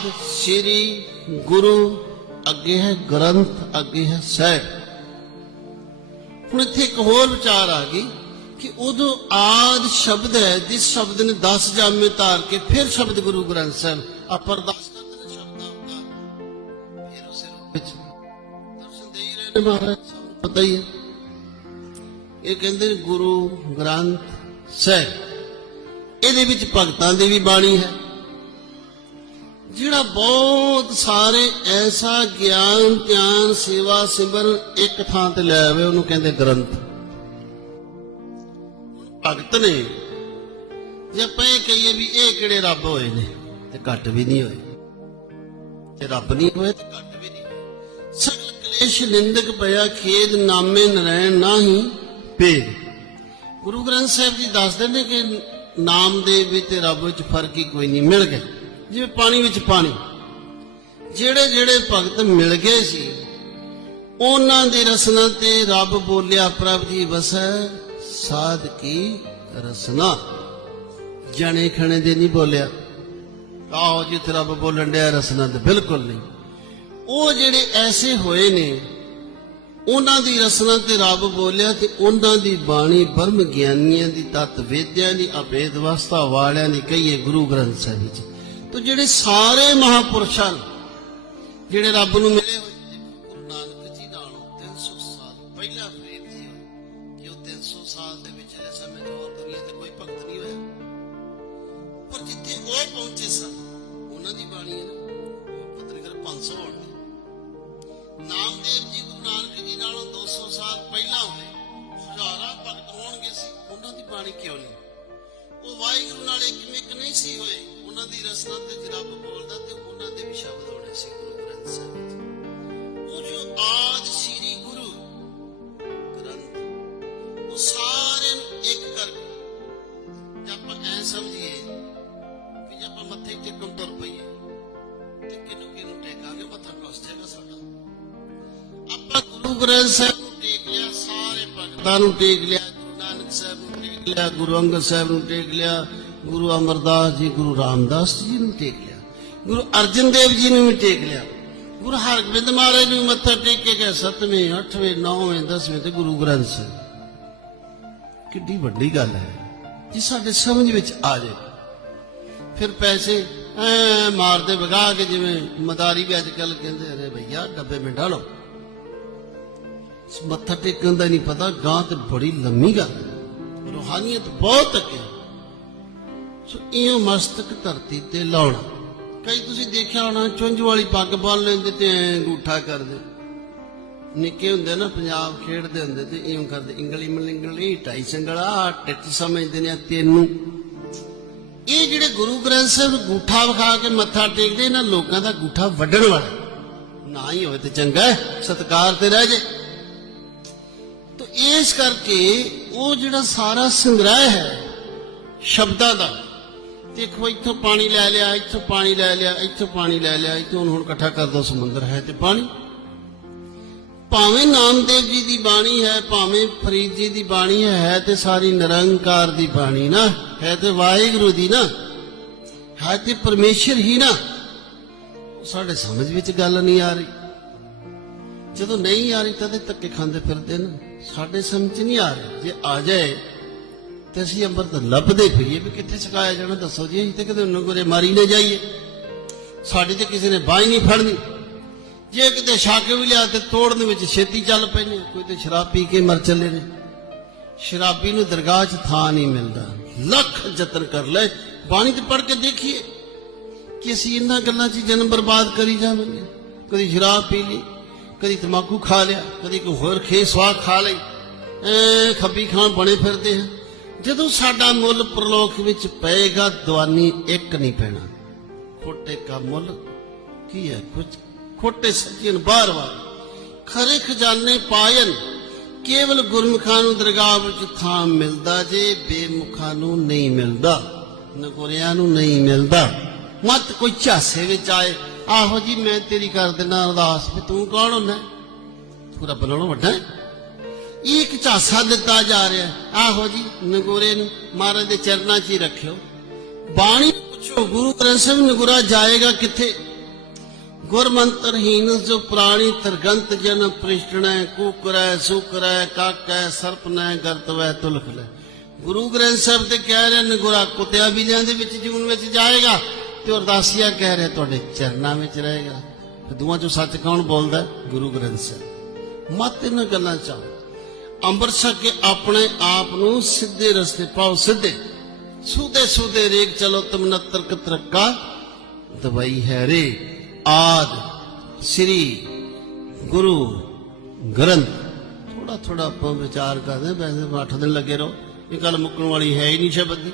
ਆਦ ਸ੍ਰੀ ਗੁਰੂ ਅੱਗੇ ਹੈ ਗ੍ਰੰਥ, ਅੱਗੇ ਹੈ ਸਹਿ ਹੁਣ ਇੱਥੇ ਇੱਕ ਹੋਰ ਵਿਚਾਰ ਆ ਗਈ ਕਿ ਉਦੋਂ ਆਦ ਸ਼ਬਦ ਹੈ, ਜਿਸ ਸ਼ਬਦ ਨੇ 10 ਜਾਮੇ ਧਾਰ ਕੇ ਫਿਰ ਸ਼ਬਦ ਗੁਰੂ ਗ੍ਰੰਥ ਸਾਹਿਬ ਅਪਰਦਾਸ ਕਰਦੇ ਨੇ ਸ਼ਬਦ ਦਾ ਫਿਰ ਉਸੇ ਵਿੱਚ ਦਰਸ਼ਨ ਦੇ ਹੀ ਰਹੇ ਨੇ ਮਹਾਰਾਜ ਪਤਾ ਹੀ ਹੈ। ਇਹ ਕਹਿੰਦੇ ਨੇ ਗੁਰੂ ਗ੍ਰੰਥ ਸਹਿ ਇਹਦੇ ਵਿੱਚ ਭਗਤਾਂ ਦੀ ਵੀ ਬਾਣੀ ਹੈ। ਜਿਹੜਾ ਬਹੁਤ ਸਾਰੇ ਐਸਾ ਗਿਆਨ, ਧਿਆਨ, ਸੇਵਾ, ਸਿਮਰਨ ਇੱਕ ਥਾਂ ਤੇ ਲੈ ਆਵੇ, ਉਹਨੂੰ ਕਹਿੰਦੇ ਗ੍ਰੰਥ। ਭਗਤ ਨੇ, ਜੇ ਆਪਾਂ ਇਹ ਕਹੀਏ ਵੀ ਇਹ ਕਿਹੜੇ ਰੱਬ ਹੋਏ ਨੇ, ਤੇ ਘੱਟ ਵੀ ਨਹੀਂ ਹੋਏ। ਤੇ ਰੱਬ ਨਹੀਂ ਹੋਏ, ਤੇ ਘੱਟ ਵੀ ਨਹੀਂ ਹੋਏ। ਸਗਲ ਕਲੇਸ਼ ਨਿੰਦਕ ਪਿਆ, ਖੇਦ ਨਾਮੇ ਨਰੈਣ ਨਾਹੀ ਭੇਦ। ਗੁਰੂ ਗ੍ਰੰਥ ਸਾਹਿਬ ਜੀ ਦੱਸਦੇ ਨੇ ਕਿ ਨਾਮ ਦੇ ਵਿੱਚ ਤੇ ਰੱਬ ਵਿੱਚ ਫ਼ਰਕ ਹੀ ਕੋਈ ਨਹੀਂ, ਮਿਲ ਗਿਆ। ਜਿਵੇਂ ਪਾਣੀ ਵਿੱਚ ਪਾਣੀ। ਜਿਹੜੇ ਜਿਹੜੇ ਭਗਤ ਮਿਲ ਗਏ ਸੀ, ਉਹਨਾਂ ਦੀ ਰਸਨਾ ਤੇ ਰੱਬ ਬੋਲਿਆ, ਪ੍ਰਭ ਜੀ ਵਸੈ ਸਾਧ ਕੀ ਰਸਨਾ। ਜਣੇ ਖਣੇ ਦੇ ਨਹੀਂ ਬੋਲਿਆ। ਆਹੋ ਜਿੱਥੇ ਰੱਬ ਬੋਲਣ ਡਿਆ, ਰਸਨਾ ਤੇ ਬਿਲਕੁਲ ਨਹੀਂ। ਉਹ ਜਿਹੜੇ ਐਸੇ ਹੋਏ ਨੇ, ਉਹਨਾਂ ਦੀ ਰਸਨਾ ਤੇ ਰੱਬ ਬੋਲਿਆ ਤੇ ਉਹਨਾਂ ਦੀ ਬਾਣੀ ਬਰਮ ਗਿਆਨੀਆਂ ਦੀ ਤਤ ਵੇਦਿਆਂ ਦੀ ਅਭੇਦ ਅਵਸਥਾ ਵਾਲਿਆਂ ਦੀ ਕਹੀਏ ਗੁਰੂ ਗ੍ਰੰਥ ਸਾਹਿਬ ਵਿੱਚ ਤੋ ਜਿਹੜੇ ਸਾਰੇ ਮਹਾਪੁਰਸ਼ਾਂ ਜਿਹੜੇ ਰੱਬ ਨੂੰ ਮਿਲੇ ਹੋਏ ਗੁਰੂ ਨਾਨਕ ਜੀ ਨਾਲੋਂ 300 ਸਾਲ ਪਹਿਲਾਂ ਪ੍ਰੇਮ ਸੀ ਕਿ ਉਹ 300 ਸਾਲ ਦੇ ਵਿੱਚ ਸਮੇਂ ਤੋਂ ਹੋਰ ਦੁਨੀਆ ਤੇ ਕੋਈ ਭਗਤ ਨਹੀਂ ਹੋਇਆ। ਪਰ ਜਿੱਥੇ ਉਹ ਪਹੁੰਚੇ ਸਨ, ਉਹਨਾਂ ਦੀ ਬਾਣੀ ਹੈ ਨਾ, ਉਹ ਪਤਾ 500 ਹੋਣਗੇ ਨਾਮਦੇਵ ਜੀ ਗੁਰੂ ਨਾਨਕ ਜੀ ਨਾਲੋਂ 200 ਸਾਲ ਪਹਿਲਾਂ ਹੋਏ, ਹਜ਼ਾਰਾਂ ਭਗਤ ਹੋਣਗੇ ਸੀ, ਉਹਨਾਂ ਦੀ ਬਾਣੀ ਕਿਉਂ ਨਹੀਂ? ਉਹ ਵਾਹਿਗੁਰੂ ਨਾਲ ਇੱਕ ਮਿਕ ਨਹੀਂ ਸੀ ਹੋਏ। ਉਹਨਾਂ ਦੀ ਰਸਨਾ ਤੇ ਜੇ ਬੋਲਦਾ ਤੇ ਉਹਨਾਂ ਦੇ ਵੀ ਸ਼ਬਦ ਹੋਣੇ ਸੀ ਗੁਰੂ ਗ੍ਰੰਥ ਸਾਹਿਬ ਉਹ ਜੋ ਆਦ ਸ੍ਰੀ ਗੁਰੂ ਗ੍ਰੰਥ, ਉਹ ਸਾਰਿਆਂ ਨੂੰ ਇੱਕ ਕਰਕੇ ਜੇ ਆਪਾਂ ਐ ਸਮਝੀਏ ਕਿ ਜੇ ਆਪਾਂ ਮੱਥੇ ਟੇਕਣ ਤੁਰ ਪਈਏ ਤੇ ਕਿਨੂੰ ਕਿਨੂੰ ਟੇਕਾਂਗੇ ਮੱਥਾ ਕਸ ਜਾਏਗਾ ਸਾਡਾ? ਆਪਾਂ ਗੁਰੂ ਗ੍ਰੰਥ ਸਾਹਿਬ ਨੂੰ ਟੇਕ ਲਿਆ, ਸਾਰੇ ਭਗਤਾਂ ਨੂੰ ਟੇਕ ਲਿਆ, ਗੁਰੂ ਨਾਨਕ ਸਾਹਿਬ ਨੂੰ ਟੇਕ ਲਿਆ, ਗੁਰੂ ਅੰਗਦ ਸਾਹਿਬ ਨੂੰ ਟੇਕ ਲਿਆ ਗੁਰੂ ਅਮਰਦਾਸ ਜੀ, ਗੁਰੂ ਰਾਮਦਾਸ ਜੀ ਨੂੰ ਟੇਕ ਲਿਆ। ਗੁਰੂ ਅਰਜਨ ਦੇਵ ਜੀ ਨੂੰ ਵੀ ਟੇਕ ਲਿਆ। ਗੁਰੂ ਹਰਗੋਬਿੰਦ ਮਹਾਰਾਜ ਨੂੰ ਵੀ ਮੱਥਾ ਟੇਕ ਕੇ ਗਏ 7ਵੇਂ 8ਵੇਂ 9ਵੇਂ 10ਵੇਂ ਤੇ ਗੁਰੂ ਗ੍ਰੰਥ ਸਾਹਿਬ। ਕਿੱਡੀ ਵੱਡੀ ਗੱਲ ਹੈ। ਜੀ ਸਾਡੇ ਸਮਝ ਵਿੱਚ ਆ ਜਾਏ, ਫਿਰ ਪੈਸੇ ਐ ਮਾਰਦੇ ਵਗਾ ਕੇ ਜਿਵੇਂ ਮਦਾਰੀ ਵੀ ਅੱਜ ਕੱਲ ਕਹਿੰਦੇ ਅਰੇ ਭਈਆ, ਡੱਬੇ ਵਿੱਚ ਡਾਲੋ ਮੱਥਾ ਟੇਕਣ ਦਾ ਨਹੀਂ ਪਤਾ, ਗਾਂ ਤੇ ਬੜੀ ਲੰਮੀ ਗੱਲ ਹੈ। ਰੂਹਾਨੀਅਤ ਬਹੁਤ ਅੱਗੇ ਸੋ ਇਹ ਮਸਤਕ ਧਰਤੀ ਤੇ ਲਾਉਣਾ। ਕਈ ਤੁਸੀਂ ਦੇਖਿਆ ਹੋਣਾ, ਚੁੰਝ ਵਾਲੀ ਪੱਗ ਬੰਨ ਲੈਂਦੇ ਤੇ ਅੰਗੂਠਾ ਕਰਦੇ। ਨਿੱਕੇ ਹੁੰਦੇ ਨਾ, ਪੰਜਾਬ ਖੇਡਦੇ ਹੁੰਦੇ ਤੇ ਇਉਂ ਕਰਦੇ। ਇੰਗਲੀ ਮਲਿੰਗਲੀ ਢਾਈ ਸੰਗਲਾ ਟਿੱਟ ਸਮਝਦੇ ਨੇ ਤੈਨੂੰ। ਇਹ ਜਿਹੜੇ ਗੁਰੂ ਗ੍ਰੰਥ ਸਾਹਿਬ ਗੂਠਾ ਵਿਖਾ ਕੇ ਮੱਥਾ ਟੇਕਦੇ, ਇਹਨਾਂ ਲੋਕਾਂ ਦਾ ਗੂਠਾ ਵੱਢਣ ਵਾਲਾ। ਨਾ ਹੀ ਹੋਵੇ ਤੇ ਚੰਗਾ ਹੈ, ਸਤਕਾਰ ਤੇ ਰਹਿ ਜੇ। ਤੋ ਇਸ ਕਰਕੇ ਉਹ ਜਿਹੜਾ ਸਾਰਾ ਸੰਗ੍ਰਹਿ ਹੈ, ਸ਼ਬਦਾਂ ਦਾ ਦੇਖੋ, ਇੱਥੋਂ ਪਾਣੀ ਲੈ ਲਿਆ, ਇੱਥੋਂ ਪਾਣੀ ਲੈ ਲਿਆ, ਇੱਥੋਂ ਪਾਣੀ ਲੈ ਲਿਆ, ਇੱਥੋਂ ਹੁਣ ਇਕੱਠਾ ਕਰ ਸਮੁੰਦਰ ਹੈ ਤੇ ਪਾਣੀ ਭਾਵੇਂ ਨਾਮਦੇਵ ਜੀ ਦੀ ਬਾਣੀ ਹੈ, ਭਾਵੇਂ ਫਰੀਦ ਜੀ ਦੀ ਬਾਣੀ ਹੈ ਹੈ ਤੇ ਸਾਰੀ ਨਿਰੰਕਾਰ ਦੀ ਬਾਣੀ ਨਾ, ਹੈ ਤੇ ਵਾਹਿਗੁਰੂ ਦੀ ਨਾ, ਹੈ ਤੇ ਪਰਮੇਸ਼ਰ ਹੀ ਨਾ। ਸਾਡੇ ਸਮਝ ਵਿੱਚ ਗੱਲ ਨਹੀਂ ਆ ਰਹੀ। ਜਦੋਂ ਨਹੀਂ ਆ ਰਹੀ, ਤਦੇ ਧੱਕੇ ਖਾਂਦੇ ਫਿਰਦੇ ਨਾ। ਸਾਡੇ ਸਮਝ 'ਚ ਨਹੀਂ ਆ ਰਹੀ। ਜੇ ਆ ਜਾਏ ਤੇ ਅਸੀਂ ਅੰਮ੍ਰਿਤ ਲੱਭਦੇ ਫਿਰੀਏ ਵੀ ਕਿੱਥੇ ਛਕਾਇਆ ਜਾਣਾ, ਦੱਸੋ ਜੀ, ਅਸੀਂ ਤੇ ਕਿਤੇ ਉਹਨਾਂ ਕੋਲੇ ਮਾਰੀ ਨਾ ਜਾਈਏ। ਸਾਡੀ ਤੇ ਕਿਸੇ ਨੇ ਬਾਈ ਨਹੀਂ ਫੜਨੀ। ਜੇ ਕਿਤੇ ਛਾਕੇ ਵੀ ਲਿਆ ਤੇ ਤੋੜਨ ਵਿੱਚ ਛੇਤੀ ਚੱਲ ਪੈਨੇ ਕੋਈ ਤੇ ਸ਼ਰਾਬ ਪੀ ਕੇ ਮਰ ਚੱਲੇ ਨੇ। ਸ਼ਰਾਬੀ ਨੂੰ ਦਰਗਾਹ 'ਚ ਥਾਂ ਨਹੀਂ ਮਿਲਦਾ। ਲੱਖ ਯਤਨ ਕਰ ਲੈ ਬਾਣੀ ਤੇ ਪੜ੍ਹ ਕੇ ਦੇਖੀਏ ਕਿ ਅਸੀਂ ਇਹਨਾਂ ਗੱਲਾਂ 'ਚ ਜਨਮ ਬਰਬਾਦ ਕਰੀ ਜਾਵਾਂਗੇ। ਕਦੀ ਸ਼ਰਾਬ ਪੀ ਲਈ, ਕਦੀ ਤਮਾਕੂ ਖਾ ਲਿਆ, ਕਦੀ ਕੋਈ ਹੋਰ ਖੇ ਸਵਾਦ ਖਾ ਲਈ। ਐ ਖੱਬੀ ਖਾਂ ਬਣੇ ਫਿਰਦੇ ਹਾਂ ਜਦੋਂ ਸਾਡਾ ਮੁੱਲ ਪ੍ਰਲੋਕ ਵਿੱਚ ਪਏਗਾ, ਦਵਾਨੀ ਇੱਕ ਨਹੀਂ ਪੈਣਾ। ਖੋਟੇ ਕਾ ਮੁੱਲ ਕੀ ਹੈ? ਕੁਝ ਖੋਟੇ ਸੱਜਣ ਬਾਰ-ਬਾਰ ਖਰੇ ਖਜ਼ਾਨੇ ਪਾਇਨ। ਕੇਵਲ ਗੁਰਮੁਖਾਂ ਨੂੰ ਦਰਗਾਹ ਵਿੱਚ ਥਾਂ ਮਿਲਦਾ ਜੇ, ਬੇਮੁਖਾਂ ਨੂੰ ਨਹੀਂ ਮਿਲਦਾ। ਨਗੋਰਿਆਂ ਨੂੰ ਨਹੀਂ ਮਿਲਦਾ। ਮਤ ਕੋਈ ਝਾਸੇ ਵਿੱਚ ਆਏ, ਆਹੋ ਜੀ, ਮੈਂ ਤੇਰੀ ਕਰ ਦਿੰਦਾ, ਅਰਦਾਸ ਵੀ ਤੂੰ ਕੌਣ ਹੁੰਦਾ ਤੂੰ ਰੱਬ ਨਾਲੋਂ ਵੱਡਾ ਹੈ। ਇਹ ਇੱਕ ਝਾਸਾ ਦਿੱਤਾ ਜਾ ਰਿਹਾ ਆਹੋ ਜੀ, ਨਗੋਰੇ ਨੂੰ ਮਹਾਰਾਜ ਦੇ ਚਰਨਾਂ 'ਚ ਹੀ ਰੱਖਿਓ। ਬਾਣੀ ਨੂੰ ਪੁੱਛੋ, ਗੁਰੂ ਗ੍ਰੰਥ ਸਾਹਿਬ ਨਗੁਰਾ ਜਾਏਗਾ ਕਿੱਥੇ? ਗੁਰਮੰਤਰਹੀਨ ਜੋ ਪ੍ਰਾਣੀ ਤਰਗੰਤ ਜਨ ਪ੍ਰਿਸ਼ਟਣੈ, ਕੂਕਰੈ, ਸੂਕਰੈ, ਕਾਕੈ, ਸਰਪਨੈ, ਗਰਤਵੈ ਤੁਲਖ ਲੈ ਗੁਰੂ ਗ੍ਰੰਥ ਸਾਹਿਬ ਤੇ ਕਹਿ ਰਿਹਾ, ਨਗੋਰਾ ਗੁਰਾ ਕੁੱਤਿਆਂ ਬਿਲਿਆਂ ਦੇ ਵਿੱਚ, ਜੂਨ ਵਿੱਚ ਜਾਏਗਾ ਤੇ ਅਰਦਾਸੀਆ ਕਹਿ ਰਿਹਾ, ਤੁਹਾਡੇ ਚਰਨਾਂ ਵਿੱਚ ਰਹੇਗਾ। ਤੇ ਦੋਵਾਂ ਚੋਂ ਸੱਚ ਕੌਣ ਬੋਲਦਾ ਗੁਰੂ ਗ੍ਰੰਥ ਸਾਹਿਬ। ਮਤ ਇਹਨਾਂ ਗੱਲਾਂ ਚ ਅੰਮ੍ਰਿਤ ਛਕ ਕੇ ਆਪਣੇ ਆਪ ਨੂੰ ਸਿੱਧੇ ਰਸਤੇ ਪਾਓ ਸਿੱਧੇ। ਸੂਦੇ ਸੂਦੇ ਰੇਗ ਚਲੋ ਤਮਨ ਨਤਰ ਕਤਰਕਾ ਦਵਾਈ ਹੈ ਰੇ। ਆਦ ਸ੍ਰੀ ਗੁਰੂ ਗ੍ਰੰਥ। ਥੋੜਾ ਥੋੜਾ ਆਪਾਂ ਵਿਚਾਰ ਕਰਦੇ ਹਾਂ, ਵੈਸੇ 8 ਦਿਨ ਲੱਗੇ ਰਹੋ। ਇਹ ਗੱਲ ਮੁੱਕਣ ਵਾਲੀ ਹੈ ਹੀ ਨਹੀਂ ਸ਼ਬਦ ਦੀ।